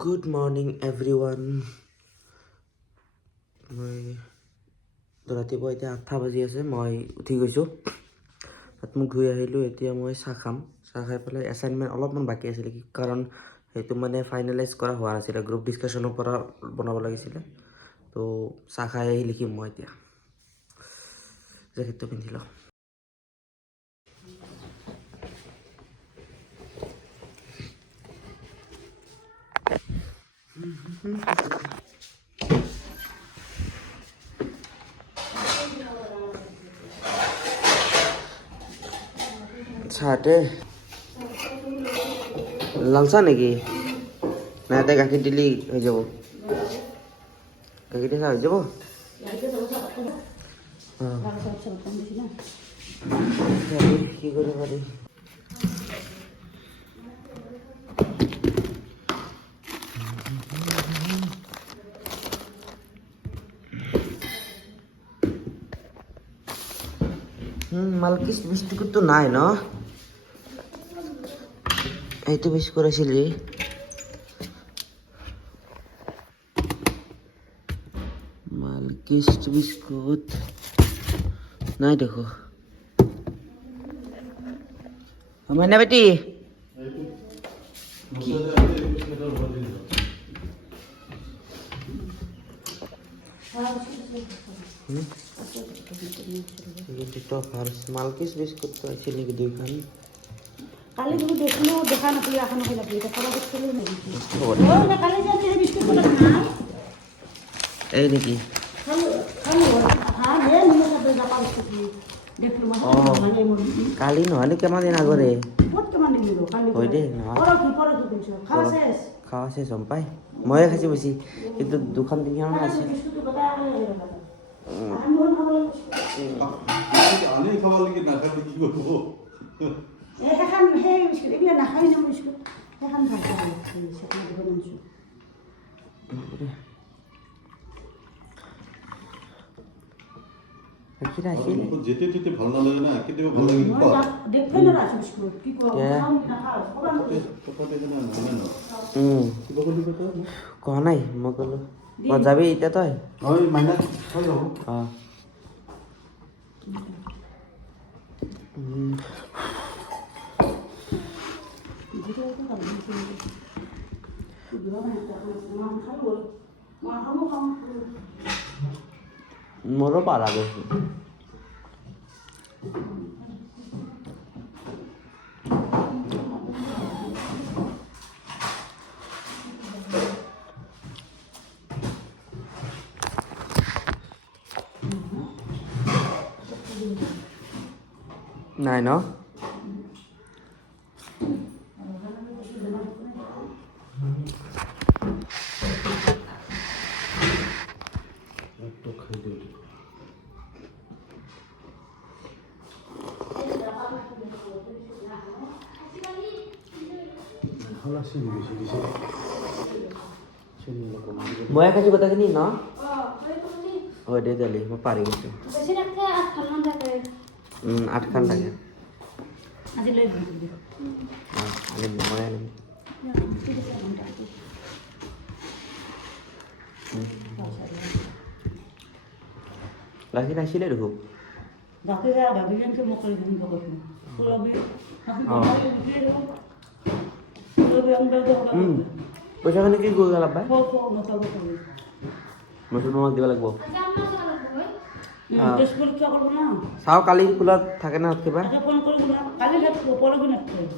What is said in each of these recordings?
Good morning everyone. মই ৰাতিপুৱা এতিয়া 8টা বাজি আছে মই উঠি গৈছো হাত মুখ ধুই আহিলো এতিয়া মই চাহ খাম চাহ খাই পেলাই এসাইনমেন্ট অলপমান বাকি আছিল কি কাৰণ হেতু মানে ফাইনালাইজ কৰা হোৱা আছিল গ্ৰুপ ডিসকাশনৰ পৰা বনাব লাগিছিল তো চাহ খাই আহি লিখিম মই এতিয়া জেকেটটো পিন্ধি লওঁ চাহতে লালচা নেকি না এটা গাখীৰ দিলি হৈ যাব গাখীৰ চাহ হৈ যাব কি কৰিব পাৰি মালকিস বিস্কুট তো নাই ন এইটো বিস্কুট আছিলি মালকিস বিস্কুট নাই দেখো আমানা বেটি তো ফার্স মালকিস বিস্কুট তো আছিলি কি দুইখান কালি তুমি দেখলো দেখা না তুই এখন হইলা এটা পড়া দেখতে নেই ও না কালি যাতে বিস্কুট পড়া না এই নাকি খালো খালো হ্যাঁ নে নিয়ে যাবে জাপা বিস্কুট দেখলো মানে কালি নহলে কেমন দিন আগরে বহুত কেমন দিন কালি হই দে না পড়া কি দিনছ খাওয়া শেষ খাওয়া শেষ পাই ময়ে খাইছি বেশি কিন্তু দুখান তিনখান আছে বিস্কুট কথা আমি মন ভালো আমি খাবার লাগি না খালি কি করব এখন হে বিস্কুট এগুলা না খাই না বিস্কুট এখন ভালো সেটা দিব না কি রাখি যেতে যেতে ভালো না লাগে না কিন্তু ভালো লাগে দেখবে না রাখি বিস্কুট কি করব না খাও ওরা তোকে না না না কি বললি কথা কোৱা নাই মই ক'লো যাবি এতিয়া তই হয় মাইনাস হৈ যাব মোৰো পাৰা গৈছে নাই ন মই খাইছো কথাখিনি ন হয় দে জালি মই পাৰি গৈছো 8খান থাকে আজি লৈ আনিম মই আনিম গাখীৰ আছিলে দেখো বাকিজনকে মোক কৰি দিব কৈছোঁ পইচাখিনি কি কৰি গ'ল আব্বাই মুছলমানক দিব লাগিব পৰীক্ষা কৰিব না চাওঁ কালি স্কুলত থাকে না কিবা ফোন কৰিব না কালি থাকিব পৰহি নাথাকিব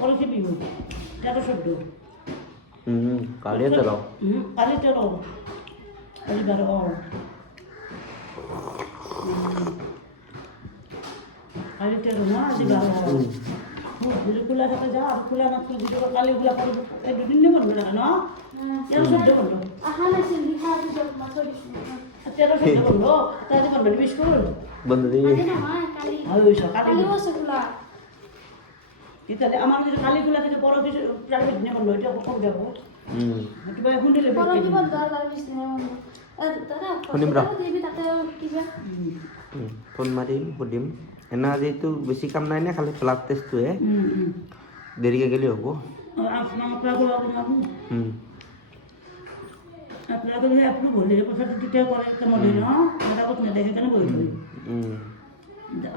পৰহি বিহু 13-14 কালিয়ে তেৰ কালি 13 কালি 12 কালি 13 না আজি 12 খোলা থাকে যা আর খোলা না খুলে দিতে কালি খোলা করব এই দুদিন নে করবে না না 13-14 করব আহা না সিল দিখা দিও মাছরি 13-14 করব তাই করবে বিশ করব বন্ধ দি আজ না মা কালি ওই সকালে বসে খোলা ইতালে আমার যদি কালি খোলা থাকে পরে কিছু প্রাইভেট নে করব এটা কম যাব একটু ভাই হুন্ডিলে পরে দিব দরকার বিশ দিন দাদা কত দিবি তাতে কিবা ফোন মাৰিম সুধিম এনে আজিতো বেছি কাম নাই নে খালি ব্লাড টেষ্টটোহে দেৰিকৈ গ'লে হ'ব তাকে যদি একটু বলি পয়সাটা দিতে করে কেমন হয় না এটা করতে না দেখে কেন বই বলি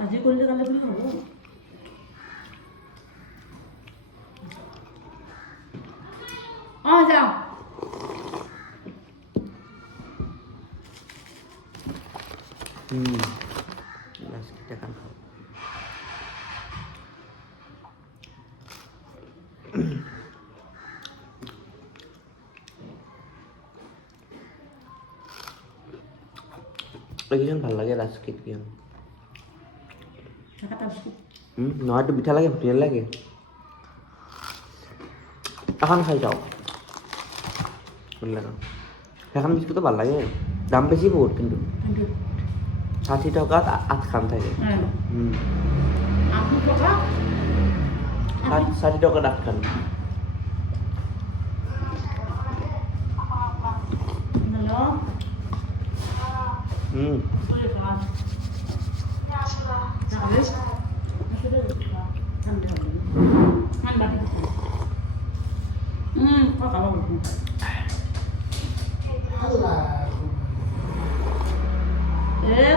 আজি করলে কালে কি হবো যাও টাকা খাও এইকেইজন ভাল লাগে ৰাজকেইট কিয় নহয় এইটো মিঠা লাগে ধুনীয়া লাগে এখন খাই যাওঁ সেইখন বিস্কুটো ভাল লাগে দাম বেছি বহুত কিন্তু 60 টকাত 8খান থাকে 60 টকাত 8খান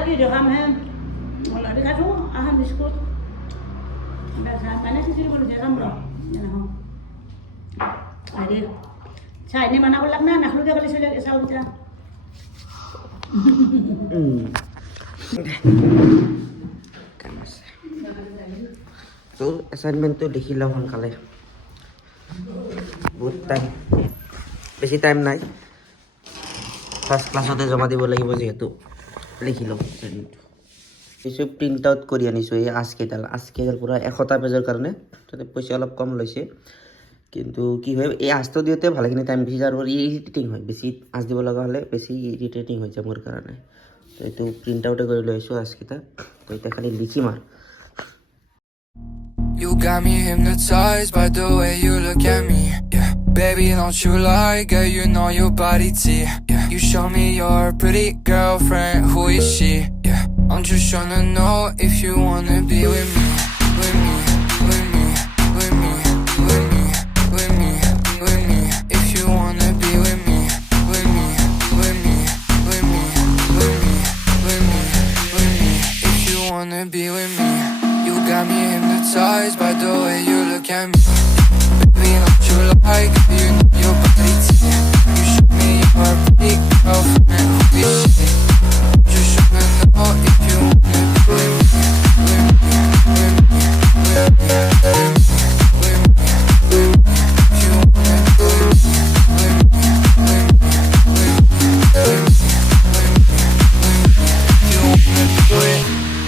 কি দেখাম হে অলরেডি খাইছো আহান বিস্কুট মানে খিচিৰি কৰি দেখাম ৰ আৰে চাইনি বনাব লাগ না নাখলো দে কালি চলে চাউল পিঠা কাম আছে তো এছাইনমেণ্টটো লিখি লওঁ সোনকালে বহুত টাইম বেছি টাইম নাই ফাৰ্ষ্ট ক্লাছতে জমা দিব লাগিব যিহেতু লিখি লওঁ কিছু প্ৰিণ্ট আউট কৰি আনিছোঁ এই আজকেইডাল পূৰা 100টা পেজৰ কাৰণে তাতে পইচা অলপ কম লৈছে কিন্তু কি হয় এই আজটো দিওঁতে ভালেখিনি টাইম গুচি যায় আৰু ইৰিটেটিং হয় বেছি আজ দিব লগা হ'লে বেছি ইৰিটেটিং হৈ যায় মোৰ কাৰণে তো এইটো প্ৰিণ্ট আউটে কৰি লৈ আহিছোঁ আজকেইটা তো এতিয়া খালি লিখিম আৰু You got me hypnotized by the way you look at me, yeah. Baby, don't you lie, girl, you know your body T, yeah. You show me your pretty girlfriend, who is she, yeah. I'm just tryna know if you wanna be with me, with me, with me, with me, with me, with me, with me. If you wanna be with me, with me, with me, with me, with me, with me, with me. If you wanna be with me. You got me hypnotized by the way you look at me. Baby, don't you like you know your body T. You show me your pretty girlfriend, who is she? Just tryna know if you wanna be with me, with me, with me, with me, with me, with me, with me. If you wanna be with me, with me, with me, with me, with me, with me, with me. If you wanna be with me.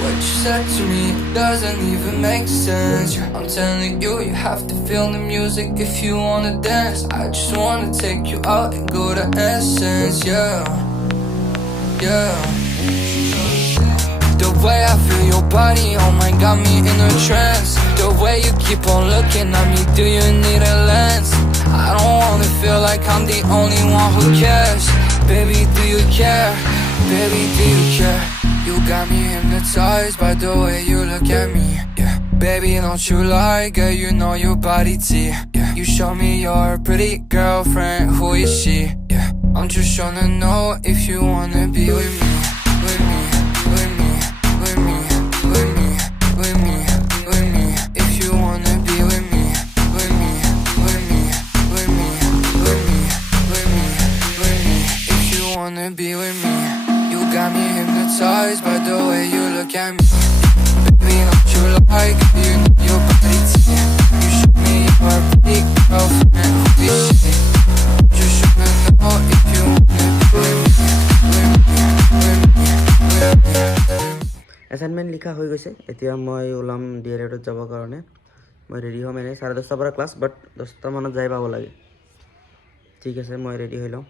What you said to me doesn't even make sense, yeah. I'm telling you, you have to feel the music if you wanna dance. I just wanna take you out and go to Essence, yeah, yeah. The way I feel your body, oh my, got me in a trance. The way you keep on looking at me, do you need a lens? I don't wanna feel like I'm the only one who cares. Baby, do you care? Baby, do you care? You got me hypnotized by the way you look at me, yeah. Baby, don't you lie, girl, you know your body T, yeah. You show me your pretty girlfriend, who is she, yeah. I'm just tryna know if you wanna be with me, with me, with me, with me, with me, with me, with me. If you wanna be with me, with me, with me, with me, with me, with me, with me. If you wanna be with me. You got me hypnotized by the way you look at me. Baby, don't you like you know your body T. You show me your pretty girlfriend, who is she? Just tryna know if you wanna be with me, with me, with me, with me, with me. Assignment লিখা হৈ গৈছে এতিয়া মই ওলাম ডিএলএডত যাবৰ কাৰণে মই ready হ'ম এনেই 10:30 পৰা ক্লাছ বাট 10টা মানত যাই পাব লাগে ঠিক আছে মই ৰেডি হৈ লওঁ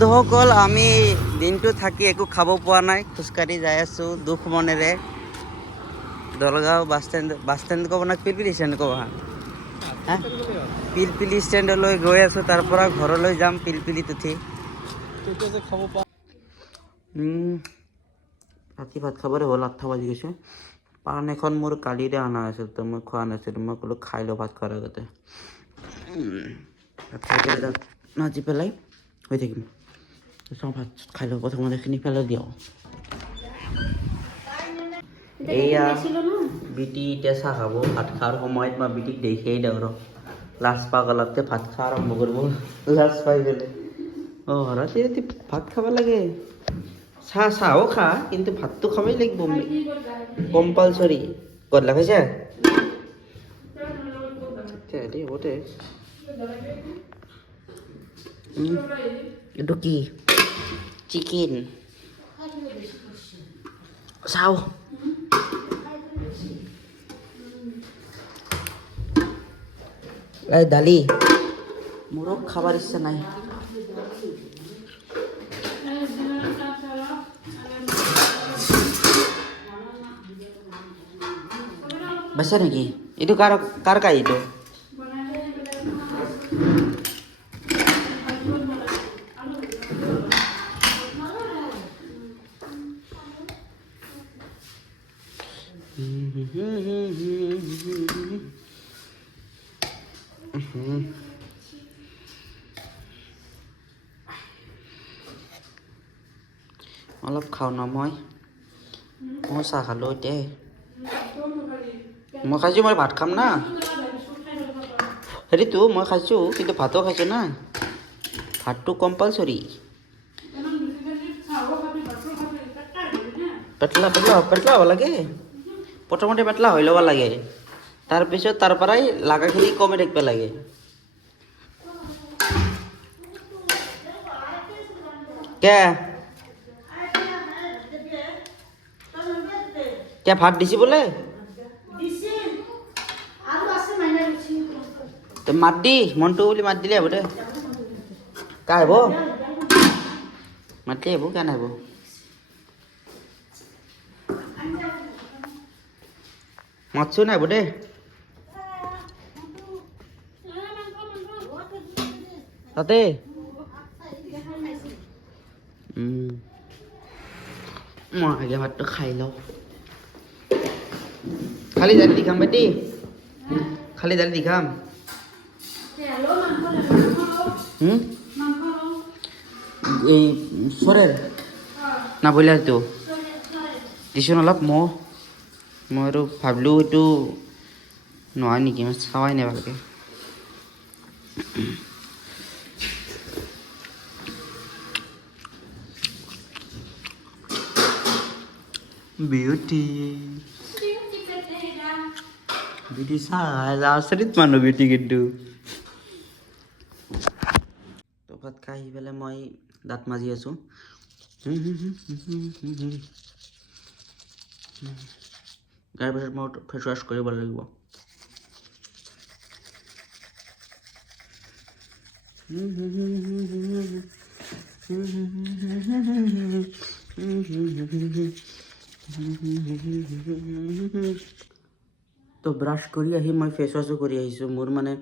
বন্ধুসকল আমি দিনটো থাকি একো খাব পোৱা নাই খোজকাঢ়ি যাই আছোঁ দুখ মনেৰে দলগাঁও বাছ ষ্টেণ্ড ক'ব না পিলপিলি ষ্টেণ্ড ক'ব হা পিলপিলি ষ্টেণ্ডলৈ গৈ আছোঁ তাৰ পৰা ঘৰলৈ যাম পিলপিলিত উঠি ৰাতি ভাত খাবলৈ হ'ল 8টা বাজি গৈছে পাণ এখন মোৰ কালিৰে অনা আছিল তো মই খোৱা নাছিলোঁ মই ক'লোঁ খাই লওঁ ভাত খোৱাৰ আগতে ভাত খাই পেলাই তাত নাচি পেলাই হৈ থাকিম চাওঁ ভাত খাই লওঁ প্ৰথমতে এইখিনি পেলাই দিওঁ এয়া বিটি এতিয়া চাহ খাব ভাত খোৱাৰ সময়ত মই বিটিক দেখিয়েই দিওঁ ৰ লাজ পাগলতে ভাত খোৱা আৰম্ভ কৰিব লাজ পাই পেলাই ৰাতি ৰাতি ভাত খাব লাগে চাহো খা কিন্তু ভাতটো খাবই লাগিব কম্পালচৰি গধলা খাইছা হ'বতে এইটো কি চিকেন চাও এই দালি মোৰো খাবাৰ ইচ্ছা নাই বাছা নেকি এইটো কাৰ কাই এইটো অলপ খাওঁ ন মই চাহ খালোঁ এতিয়া মই খাইছোঁ মই ভাত খাম না হেৰিতো মই খাইছোঁ কিন্তু ভাতো খাইছোঁ না ভাতটো কম্পালচৰি পেটলা হ'ব লাগে প্ৰথমতে পেটলা হৈ ল'ব লাগে তাৰপিছত তাৰ পৰাই লাগাখিনি কমাই থাকিব লাগে কে ভাত দিছি বোলে মাত দি মনটো বুলি মাত দিলে হ'ব দে কা আহিব মাতিলে আহিব কেনে আহিব মাতছো নাই হ'ব দে তাতে মই আগে ভাতটো খাই লওঁ খালি দালি দি খাম বেটি খালি দালি দি খাম এই ফৰেৰ না ব্ৰইলাৰটো দিছোঁ অলপ মই আৰু ভাবিলোঁ এইটো নহয় নেকি মই চাৱাই নাই ভালকৈ বিউটি আচৰিত মানুহ বিউটি কিন্তু তো ভাত খাই আহি পেলাই মই দাঁত মাজি আছোঁ তাৰ পিছত মই ফেচ ৱাছ কৰিব লাগিব তো ব্ৰাছ কৰি আহি মই ফেচ ৱাছো কৰি আহিছোঁ মোৰ মানে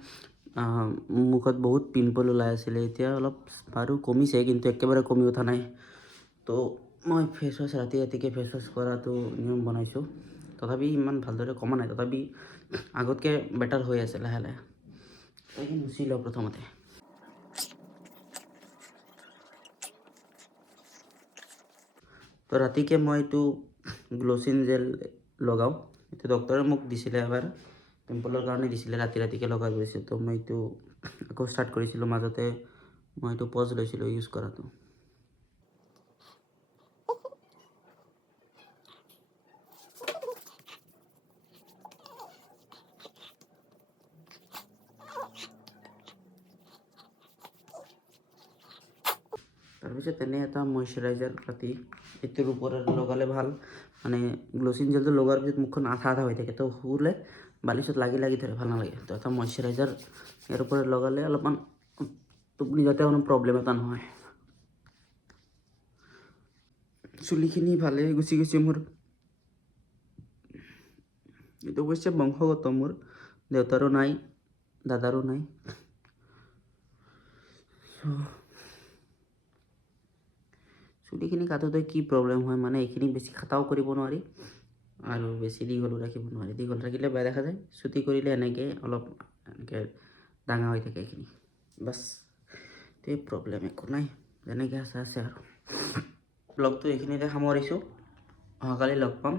মুখত বহুত পিম্পল ওলাই আছিলে এতিয়া অলপ বাৰু কমিছে কিন্তু একেবাৰে কমি উঠা নাই তো মই ফেচ ৱাছ ৰাতিকৈ ফেচ ৱাছ কৰাটো নিয়ম বনাইছোঁ তথাপি ইমান ভালদৰে কমা নাই তথাপি আগতকৈ বেটাৰ হৈ আছে লাহে লাহে তাকে মুচি লওঁ প্ৰথমতে তো ৰাতিকৈ মই এইটো গ্ল'চিন জেল লগাওঁ এইটো ডক্টৰে মোক দিছিলে এবাৰ পিম্পলৰ কাৰণে দিছিলে ৰাতিকৈ লগাই গৈছে তো মই এইটো আকৌ ষ্টাৰ্ট কৰিছিলোঁ মাজতে মই এইটো পজ লৈছিলোঁ ইউজ কৰাটো তাৰপিছত তেনে এটা মইশ্চাৰাইজাৰ ৰাতি এইটোৰ ওপৰত লগালে ভাল মানে গ্ল'চিন জেলটো লগোৱাৰ পিছত মুখখন আঠা হৈ থাকে তো শুলে বালিচত লাগি ধৰে ভাল নালাগে তো এটা মইশ্চাৰাইজাৰ ইয়াৰ ওপৰত লগালে অলপমান টোপনি যাতে কোনো প্ৰব্লেম এটা নহয় চুলিখিনি ভালে গুচি গৈছে মোৰ। এইটো অৱশ্যে বংশগত মোৰ, দেউতাৰো নাই দাদাৰো নাই। চুলিখিনি কাটোতে কি প্ৰব্লেম হয় মানে এইখিনি বেছি খাটাও কৰিব নোৱাৰি আৰু বেছি দীঘলো ৰাখিব নোৱাৰি। দীঘল ৰাখিলে বেয়া দেখা যায়, চুটি কৰিলে এনেকৈ অলপ এনেকৈ ডাঙা হৈ থাকে এইখিনি, বাছ এই প্ৰব্লেম একো নাই, যেনেকৈ আছে আৰু। ব্লগটো এইখিনিতে সামৰিছোঁ, অহাকালি লগ পাম।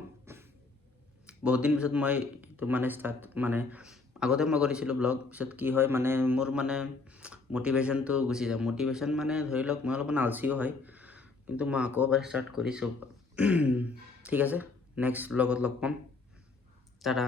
বহুত দিন পিছত মই এইটো মানে আগতে মই কৰিছিলোঁ ব্লগ, পিছত কি হয় মানে মোৰ মানে মটিভেশ্যনটো গুচি যায়। মটিভেশ্যন মানে ধৰি লওক মই অলপমান আলচিও হয়, কিন্তু মই আকৌ এবাৰ ষ্টাৰ্ট কৰিছোঁ। ঠিক আছে, নেক্সট ব্লগত লগ পাম, টাটা।